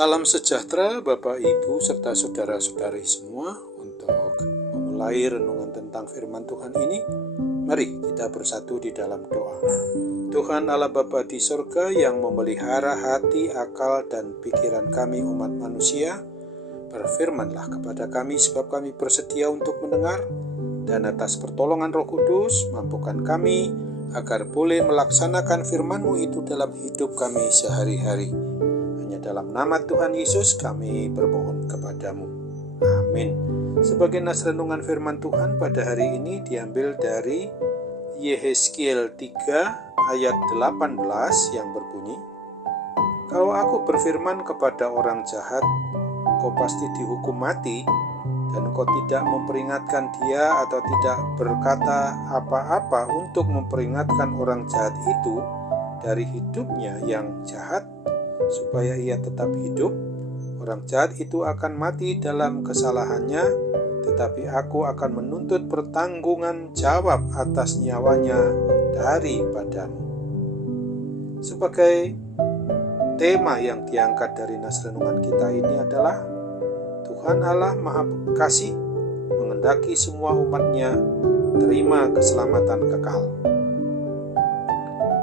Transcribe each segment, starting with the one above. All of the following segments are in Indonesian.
Salam sejahtera Bapak Ibu serta saudara-saudari semua. Untuk memulai renungan tentang firman Tuhan ini, mari kita bersatu di dalam doa. Tuhan Allah Bapa di sorga yang memelihara hati, akal, dan pikiran kami umat manusia, berfirmanlah kepada kami sebab kami bersedia untuk mendengar, dan atas pertolongan Roh Kudus mampukan kami agar boleh melaksanakan firman-Mu itu dalam hidup kami sehari-hari. Dalam nama Tuhan Yesus kami bermohon kepadamu. Amin. Sebagai nas renungan firman Tuhan pada hari ini diambil dari Yehezkiel 3 ayat 18 yang berbunyi, "Kalau aku berfirman kepada orang jahat, kau pasti dihukum mati, dan kau tidak memperingatkan dia atau tidak berkata apa-apa untuk memperingatkan orang jahat itu dari hidupnya yang jahat, supaya ia tetap hidup, orang jahat itu akan mati dalam kesalahannya, tetapi aku akan menuntut pertanggungan jawab atas nyawanya daripadamu." Sebagai tema yang diangkat dari nas renungan kita ini adalah Tuhan Allah Maha Kasih menghendaki semua umatnya terima keselamatan kekal.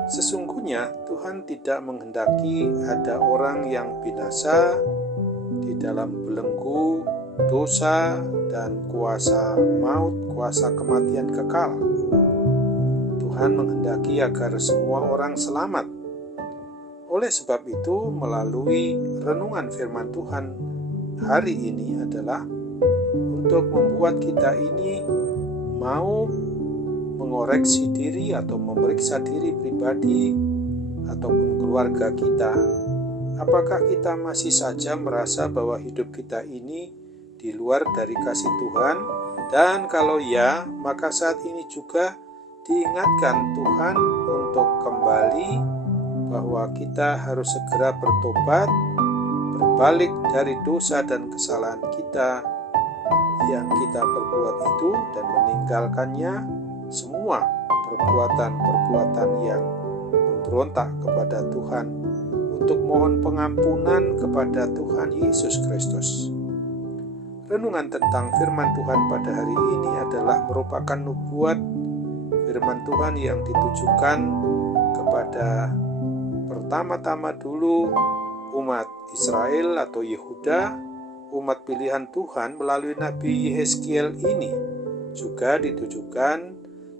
Sesungguhnya Tuhan tidak menghendaki ada orang yang binasa di dalam belenggu dosa dan kuasa maut, kuasa kematian kekal. Tuhan menghendaki agar semua orang selamat. Oleh sebab itu, melalui renungan firman Tuhan hari ini adalah untuk membuat kita ini mau mengoreksi diri atau memeriksa diri pribadi ataupun keluarga kita. Apakah kita masih saja merasa bahwa hidup kita ini di luar dari kasih Tuhan? Dan kalau ya, maka saat ini juga diingatkan Tuhan untuk kembali bahwa kita harus segera bertobat, berbalik dari dosa dan kesalahan kita yang kita perbuat itu dan meninggalkannya semua perbuatan-perbuatan yang memberontak kepada Tuhan, untuk mohon pengampunan kepada Tuhan Yesus Kristus. Renungan tentang firman Tuhan pada hari ini adalah merupakan nubuat firman Tuhan yang ditujukan kepada pertama-tama dulu umat Israel atau Yehuda, umat pilihan Tuhan melalui Nabi Yehezkiel ini juga ditujukan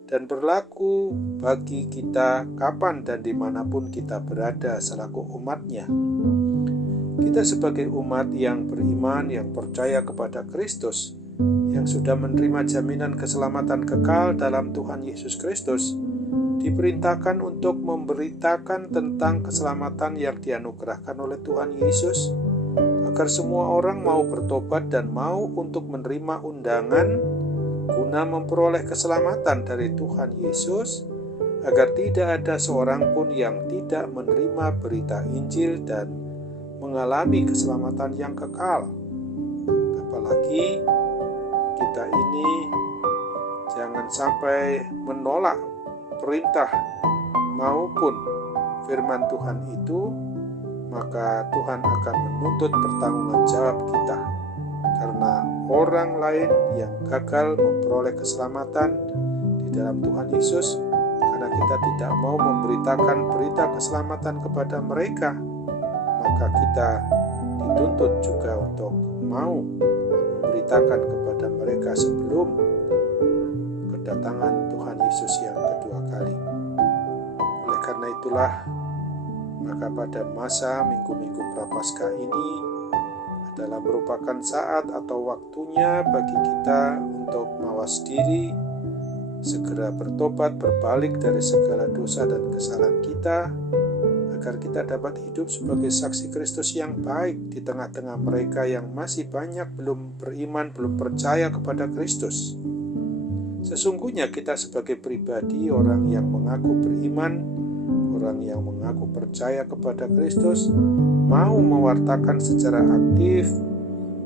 dan berlaku bagi kita kapan dan dimanapun kita berada selaku umatnya. Kita sebagai umat yang beriman, yang percaya kepada Kristus, yang sudah menerima jaminan keselamatan kekal dalam Tuhan Yesus Kristus, diperintahkan untuk memberitakan tentang keselamatan yang dianugerahkan oleh Tuhan Yesus, agar semua orang mau bertobat dan mau untuk menerima undangan guna memperoleh keselamatan dari Tuhan Yesus, agar tidak ada seorang pun yang tidak menerima berita Injil dan mengalami keselamatan yang kekal. Apalagi kita ini jangan sampai menolak perintah maupun firman Tuhan itu, maka Tuhan akan menuntut pertanggungan jawab kita. Karena orang lain yang gagal memperoleh keselamatan di dalam Tuhan Yesus, karena kita tidak mau memberitakan berita keselamatan kepada mereka, maka kita dituntut juga untuk mau memberitakan kepada mereka sebelum kedatangan Tuhan Yesus yang kedua kali. Oleh karena itulah, maka pada masa minggu-minggu Prapaskah ini adalah merupakan saat atau waktunya bagi kita untuk mawas diri, segera bertobat, berbalik dari segala dosa dan kesalahan kita, agar kita dapat hidup sebagai saksi Kristus yang baik di tengah-tengah mereka yang masih banyak belum beriman, belum percaya kepada Kristus. Sesungguhnya kita sebagai pribadi, orang yang mengaku beriman, orang yang mengaku percaya kepada Kristus, mau mewartakan secara aktif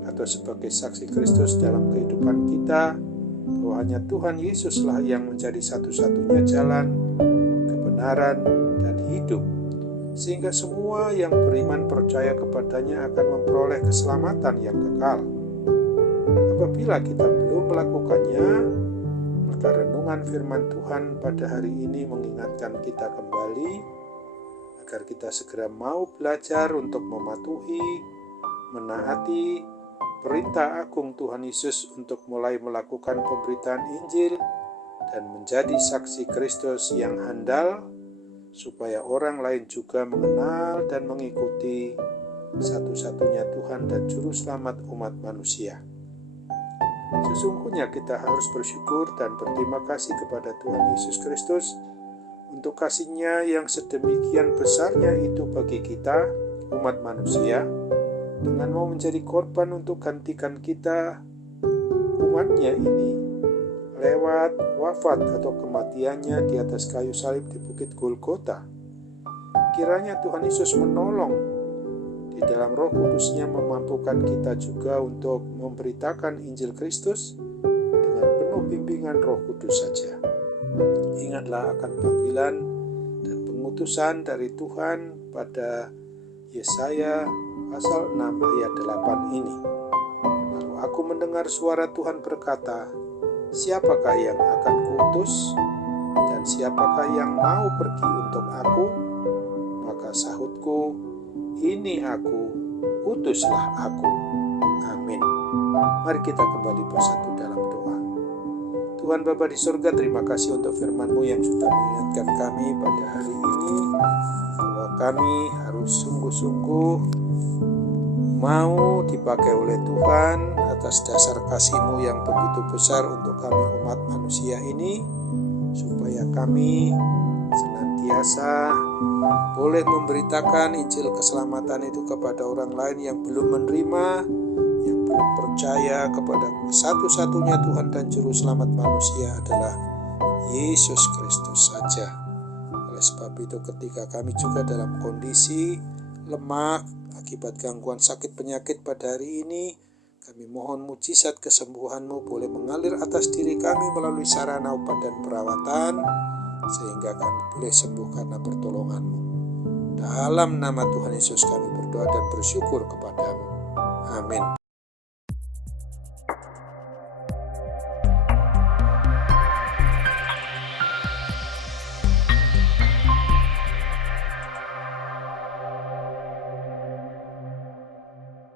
atau sebagai saksi Kristus dalam kehidupan kita, bahwa hanya Tuhan Yesuslah yang menjadi satu-satunya jalan, kebenaran, dan hidup. sehingga semua yang beriman percaya kepadanya akan memperoleh keselamatan yang kekal. Apabila kita belum melakukannya, maka renungan firman Tuhan pada hari ini mengingatkan kita kembali agar kita segera mau belajar untuk mematuhi, menaati perintah agung Tuhan Yesus untuk mulai melakukan pemberitaan Injil dan menjadi saksi Kristus yang handal, supaya orang lain juga mengenal dan mengikuti satu-satunya Tuhan dan Juru Selamat umat manusia. Sesungguhnya kita harus bersyukur dan berterima kasih kepada Tuhan Yesus Kristus untuk kasih-Nya yang sedemikian besarnya itu bagi kita, umat manusia, dengan mau menjadi korban untuk gantikan kita, umat-Nya ini, lewat wafat atau kematiannya di atas kayu salib di Bukit Golgota. Kiranya Tuhan Yesus menolong di dalam Roh Kudus-Nya memampukan kita juga untuk memberitakan Injil Kristus dengan penuh bimbingan Roh Kudus saja. Ingatlah akan panggilan dan pengutusan dari Tuhan pada Yesaya pasal 6 ayat 8 ini. Lalu aku mendengar suara Tuhan berkata, siapakah yang akan kuutus, dan siapakah yang mau pergi untuk aku? Maka sahutku, ini aku, utuslah aku. Amin. Mari kita kembali bersatu dalam doa. Tuhan Bapa di surga, terima kasih untuk firman-Mu yang sudah mengingatkan kami pada hari ini, bahwa kami harus sungguh-sungguh mau dipakai oleh Tuhan atas dasar kasih-Mu yang begitu besar untuk kami umat manusia ini, supaya kami senantiasa boleh memberitakan Injil keselamatan itu kepada orang lain yang belum menerima, yang belum percaya kepada satu-satunya Tuhan dan Juru Selamat manusia adalah Yesus Kristus saja. Oleh sebab itu, ketika kami juga dalam kondisi lemah akibat gangguan sakit penyakit pada hari ini, kami mohon mujizat kesembuhan-Mu boleh mengalir atas diri kami melalui sarana obat dan perawatan, sehingga kami boleh sembuh karena pertolongan-Mu. Dalam nama Tuhan Yesus kami berdoa dan bersyukur kepadamu. Amin.